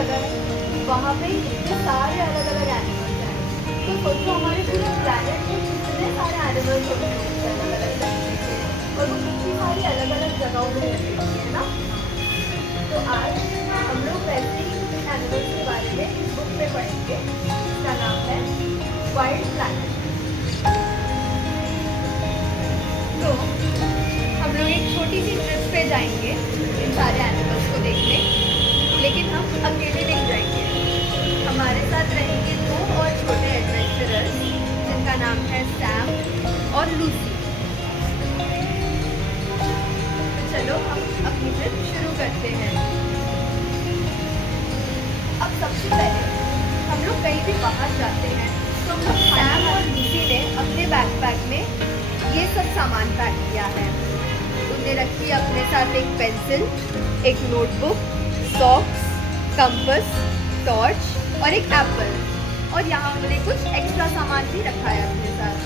जगह है, वहाँ पे इतने सारे अलग अलग एनिमल्स हैं। तो सोचो हमारे पूरे प्लैनेट में कितने सारे एनिमल्स होते हैं अलग अलग तरीके के, और वो कितनी सारी अलग अलग जगहों में रहते हैं, है ना। तो आज हम लोग वैसे ही कुछ एनिमल्स के बारे में इस बुक में पढ़ेंगे। इसका नाम है वाइल्ड प्लैनेट। तो हम लोग एक छोटी सी ट्रिप पे जाएंगे इन सारे एनिमल्स को देखने, लेकिन हम अकेले नहीं जाएंगे। हमारे साथ रहेंगे 2 और छोटे एडवेंचरर्स जिनका नाम है सैम और लूसी। तो चलो हम अपनी ट्रिप शुरू करते हैं। अब सबसे पहले हम लोग कहीं भी बाहर जाते हैं तो हम लोग सैम और लूसी ने अपने बैकपैक में ये सब सामान पैक किया है। उन्हें रखी अपने साथ एक पेंसिल, एक नोटबुक, सॉक्स, कंपास, टॉर्च और एक एप्पल, और यहाँ हमने कुछ एक्स्ट्रा सामान भी रखा है अपने साथ।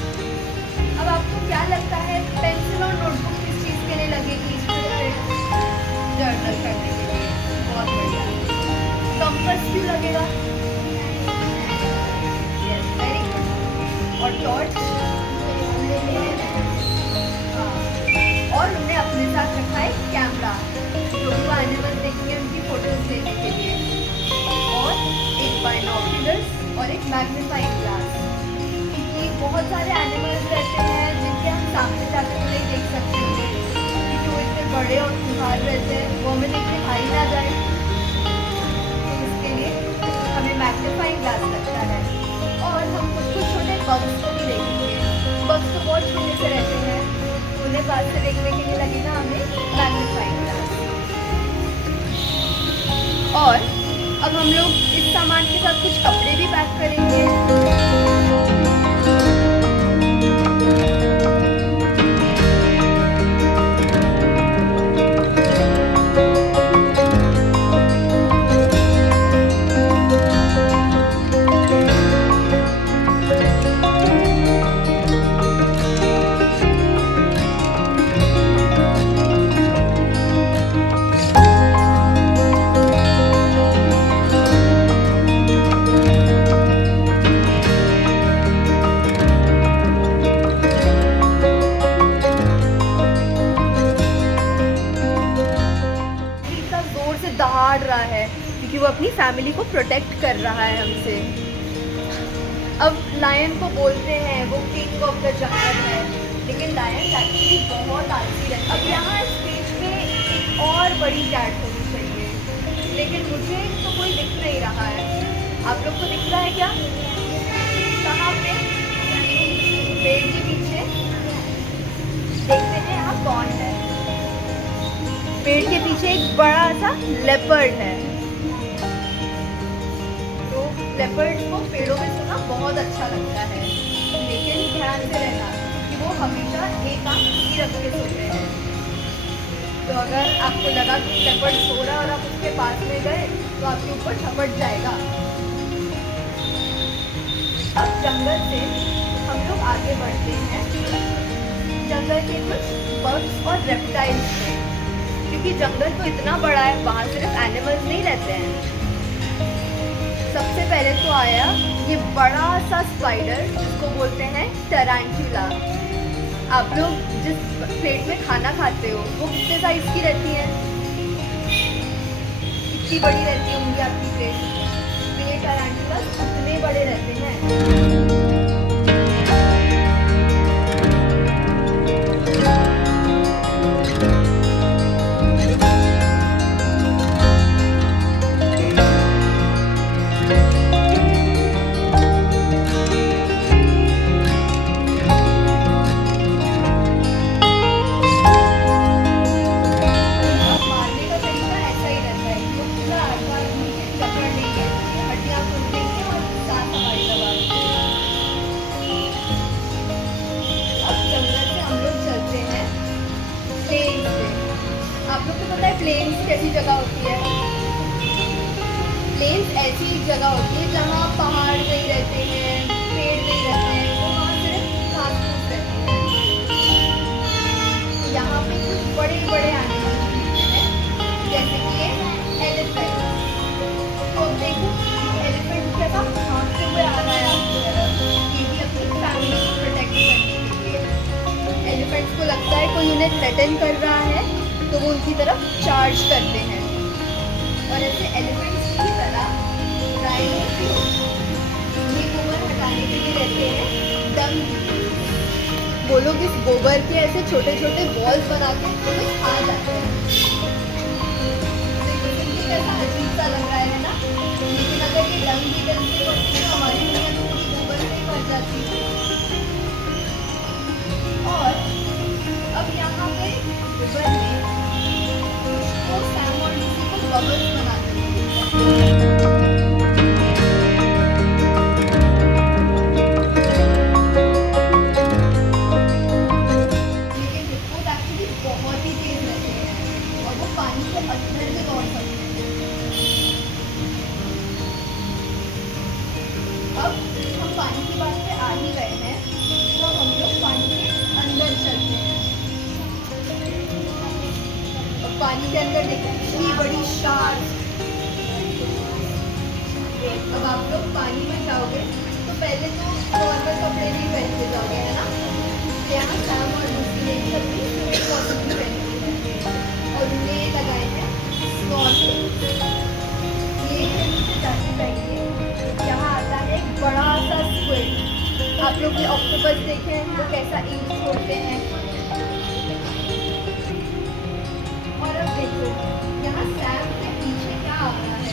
अब आपको क्या लगता है पेंसिल और नोटबुक किस चीज़ के लिए लगेगी? जर्नल करने के लिए। बहुत बढ़िया। कंपास भी लगेगा। Yes, very good. और टॉर्च, और हमने अपने साथ रखा है कैमरा, जो भी एनिमल्स देखेंगे उनकी फोटोज लेने के लिए, और एक बाइनोक्यूलर्स और एक मैग्नीफाइंग ग्लास, क्योंकि बहुत सारे एनिमल्स रहते हैं जिनके हम सामने जाकर तो नहीं देख सकते हैं, क्योंकि वो इतने बड़े और खुंखार रहते हैं, वो हमें देख के खाई ना जाए। तो इसके लिए हमें मैग्नीफाइंग ग्लास लगता है। और हम कुछ छोटे बग्स को भी देखेंगे। बग्स तो बहुत छोटे से रहते हैं, उन्हें पास से देखने के लिए लगेगा हमें मैग्नीफाइंग ग्लास। और अब हम लोग इस सामान के साथ कुछ कपड़े भी पैक करेंगे। दहाड़ रहा है क्योंकि वो अपनी फैमिली को प्रोटेक्ट कर रहा है हमसे। अब लायन को बोलते हैं वो किंग ऑफ द जंगल है, लेकिन लायन एक्चुअली बहुत आलसी रहता है। अब यहाँ इस पेज पे एक और बड़ी कैट होनी चाहिए, लेकिन मुझे तो कोई दिख नहीं रहा है। आप लोग को दिख रहा है क्या? कहाँ पे? पेड़ के पीछे देखते हैं यहाँ कौन है। पेड़ के पीछे एक बड़ा सा लेपर्ड है। तो लेपर्ड को पेड़ों में सोना बहुत अच्छा लगता है, लेकिन ध्यान से रहना कि वो हमेशा एक आंख ही रख के सोते हैं। तो अगर आपको लगा कि लेपर्ड सो रहा और आप उसके पास में गए तो आपके ऊपर झपट जाएगा। अब जंगल से हम लोग आगे बढ़ते हैं जंगल के कुछ बग्स और रेप्टाइल्स में, क्योंकि जंगल तो इतना बड़ा है, वहाँ सिर्फ एनिमल्स नहीं रहते हैं। सबसे पहले तो आया ये बड़ा सा स्पाइडर जिसको बोलते हैं टरांटुला। आप लोग जिस प्लेट में खाना खाते हो वो कितने साइज की रहती है? कितनी बड़ी रहती होंगी आपकी प्लेट? तो ये टरांटुला कितने बड़े रहते हैं। आप लोग को पता है प्लेन्स कैसी जगह होती है? प्लेन्स ऐसी जगह होती है जहाँ पहाड़ नहीं रहते हैं, पेड़ नहीं रहते हैं, वो वहाँ सिर्फ घास फूस रहती है। यहाँ पे कुछ बड़े बड़े एनिमल्स मिलते हैं, जैसे कि एलिफेंट, कोई उन्हें थ्रेटन कर रहा है तो वो उनकी तरफ चार्ज करते हैं। और ऐसे एलिफेंट्स की तरह राइनोस ये गोबर हटाने के लिए रहते हैं डंग। वो लोग इस गोबर के ऐसे छोटे छोटे बॉल्स बना के उन्हें खा जाते हैं। कैसा अजीब सा लग रहा है ना, लेकिन अगर ये डंग की गलती होती तो हमारी दुनिया तो पूरी गोबर से ही भर जाती। और अब यहाँ पे गोबर में तो सैम और लूसी को बबल्स बनाते हैं। लेकिन विस्फोट एक्चुअली बहुत ही तेज रहते हैं और वो पानी के अंदर भी दौड़ सकते हैं। अब हम पानी की बात पे आ ही गए हैं तो हम लोग पानी के अंदर चलते हैं। और पानी के अंदर देखो इतनी बड़ी शार्क। अब आप लोग पानी में जाओगे तो पहले तो नॉर्मल कपड़े नहीं पहनते जाओगे, है ना। यहाँ सैम और लूसी ने सभी स्विमिंग कॉस्ट्यूम पहने हैं और उन्हें ये लगाए हैं स्नॉर्कल। ये नीचे जाके चाहिए, यहाँ आता है एक बड़ा सा स्क्विड। आप लोग ये ऑक्टोपस देखे हैं वो कैसा इंक छोड़ते हैं। और अब देखो यहाँ सैम के पीछे क्या आ रहा है,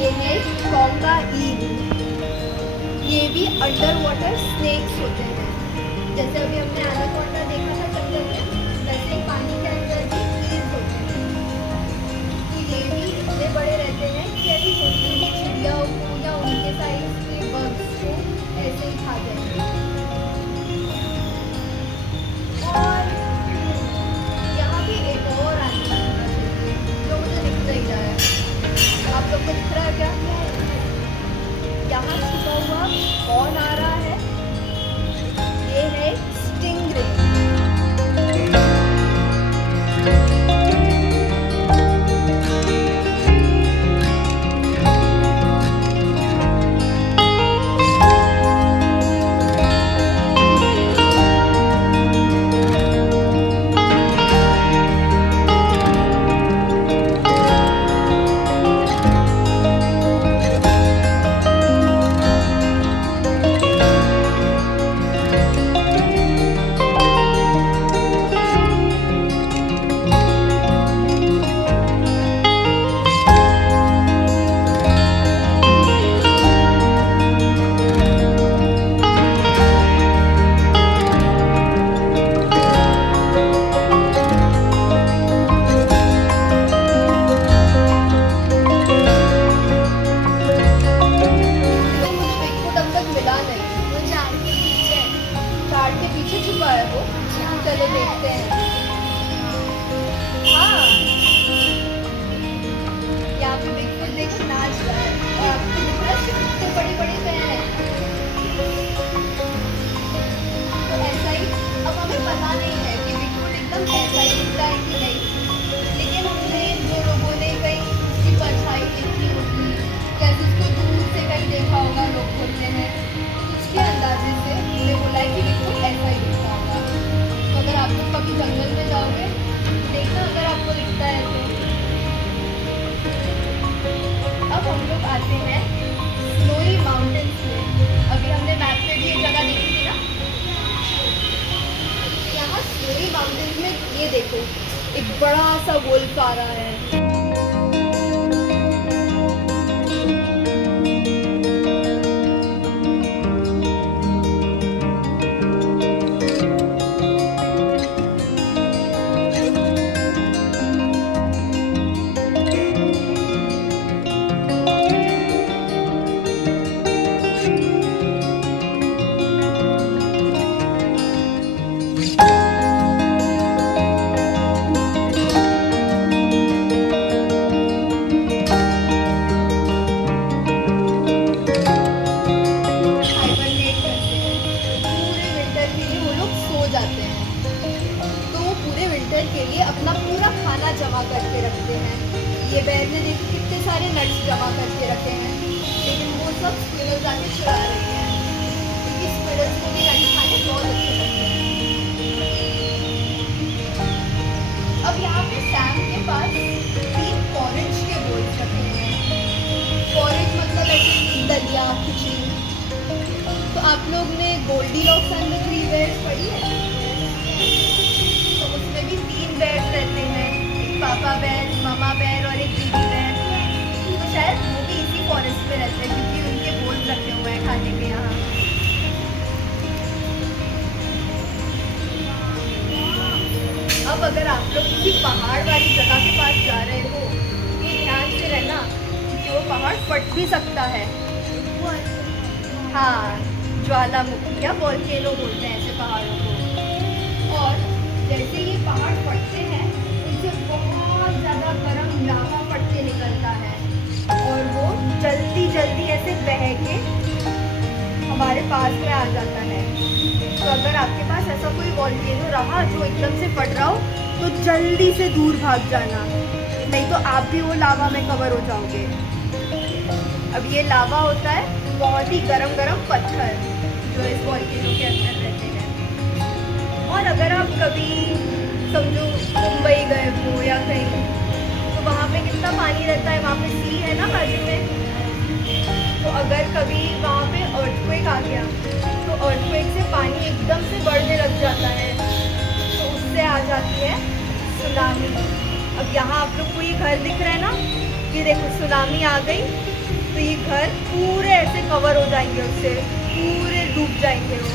ये है कॉन्गा ईल। ये भी अंडर वाटर स्नेक्स होते हैं। जैसे अभी हमने एनाकोंडा देखा था जंगल में, वैसे ही पानी के अंदर भी ईल्स होते हैं। तो ये भी इतने बड़े रहते हैं कि ऐसी छोटी छोटी चिड़ियाओं को या उनके साइज के बग्स को ऐसे ही खा जाएंगे। और यहाँ पे एक और एनिमल होना चाहिए जो मुझे दिख नहीं रहा है। आप लोग को दिख रहा है क्या? यहाँ छुपा हुआ कौन आ रहा है? ये है स्टिंगरे। चलो देखते हैं। हाँ, यहाँ पे बिगफुट देखो नाच रहा है और आपको दिख रहा है इसके कितने बड़े बड़े पैर हैं। तो ऐसा ही, अब हमें पता नहीं है कि बिगफुट एकदम ऐसा ही दिखता है कि नहीं, लेकिन हमने जो लोगों ने कहीं उसकी परछाई देखी होगी, कैसे उसको दूर से कहीं देखा होगा, लोग बोलते हैं, उसके अंदाजे से हमने बोला है कि बिगफुट ऐसा ही दिखता होगा। तो अगर आप लोग कभी जंगल में जाओगे देखना अगर आपको दिखता है तो। अब हम लोग आते हैं स्नोई माउंटेन्स में। अभी हमने मैप पे भी ये जगह देखी थी ना। यहाँ स्नोई माउंटेन्स में ये देखो एक बड़ा सा वुल्फ आ रहा है। के लिए अपना पूरा खाना जमा करके रखते हैं। ये बैग ने देखिए कितने सारे नट्स जमा करके रखे हैं, लेकिन वो सब स्क्विरल्स आके चुरा रही हैं, क्योंकि स्क्विरल्स को भी नट्स खाने बहुत अच्छे लगते हैं। खिचड़ी। तो आप लोग ने Goldilocks and the three bears पढ़ी है? तो उसमें भी 3 बेयर्स रहते हैं, एक पापा बेयर, मामा बेयर और एक बेबी बेयर। तो शायद वो भी इसी फॉरेस्ट में रहते हैं क्योंकि उनके बोल रखे हुए हैं खाने के यहाँ। अब अगर आप लोग किसी पहाड़ वाली जगह के पास जा रहे हो तो ध्यान से रहना क्योंकि वो पहाड़ फट भी सकता है। हाँ, ज्वालामुखी या वोल्केनो बोलते हैं ऐसे पहाड़ों को। और जैसे ये पहाड़ फटते हैं उनसे बहुत ज़्यादा गर्म लावा फट के निकलता है और वो जल्दी जल्दी ऐसे बह के हमारे पास में आ जाता है। तो अगर आपके पास ऐसा कोई वॉल्केनो रहा जो एकदम से फट रहा हो तो जल्दी से दूर भाग जाना, नहीं तो आप भी वो लावा में कवर हो जाओगे। अब ये लावा होता है बहुत ही गरम गरम पत्थर जो इस वॉल्केनो के अंदर रहते हैं। और अगर आप कभी समझो मुंबई गए हो या कहीं, तो वहाँ पे कितना पानी रहता है, वहाँ पे सी है ना बाजू में। तो अगर कभी वहाँ पे अर्थक्वेक आ गया तो अर्थक्वेक से पानी एकदम से बढ़ने लग जाता है, तो उससे आ जाती है सुनामी। अब यहाँ आप लोग को ये घर दिख रहा है ना, ये देखो सुनामी आ गई तो ये घर पूरे ऐसे कवर हो जाएंगे, उससे पूरे डूब जाएंगे वो।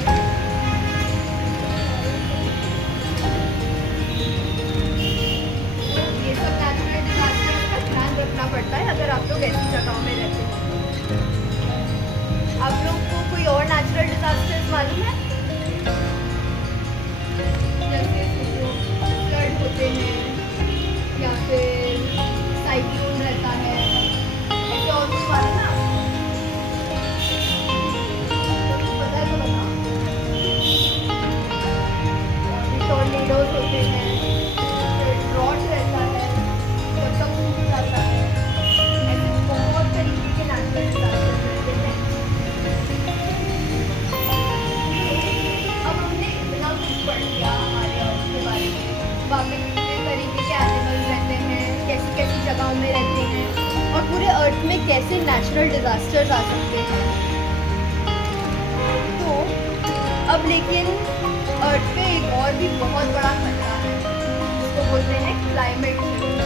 ये सब नेचुरल डिजास्टर्स का ध्यान रखना पड़ता है अगर आप लोग ऐसी जगहों में रहते हो। आप लोग को कोई और नेचुरल डिजास्टर्स मालूम है? जैसे फ्लड होते हैं या फिर साइक्लोन रहता है, ऐसे और कुछ मालूम है? पता है तो बताओ। टॉर्नेडोज होते हैं, ड्रॉट रहता है, मौसम सूख जाता है, ऐसे बहुत तरीके के नेचुरल डिजास्टर्स रहते हैं। अब हमने इतना कुछ पढ़ लिया हमारे अर्थ के बारे में, वहाँ पे कितने तरीके के एनिमल्स रहते हैं, कैसी कैसी जगहों में रहते हैं और पूरे अर्थ में कैसे नेचुरल डिजास्टर्स आ सकते हैं। तो अब लेकिन अर्थ पे एक और भी बहुत बड़ा खतरा है जिसको बोलते हैं क्लाइमेट चेंज।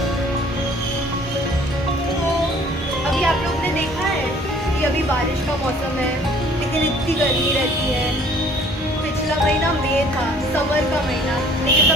तो अभी आप लोग ने देखा है कि अभी बारिश का मौसम है लेकिन इतनी गर्मी रहती है। पिछला महीना मई था, समर का महीना, लेकिन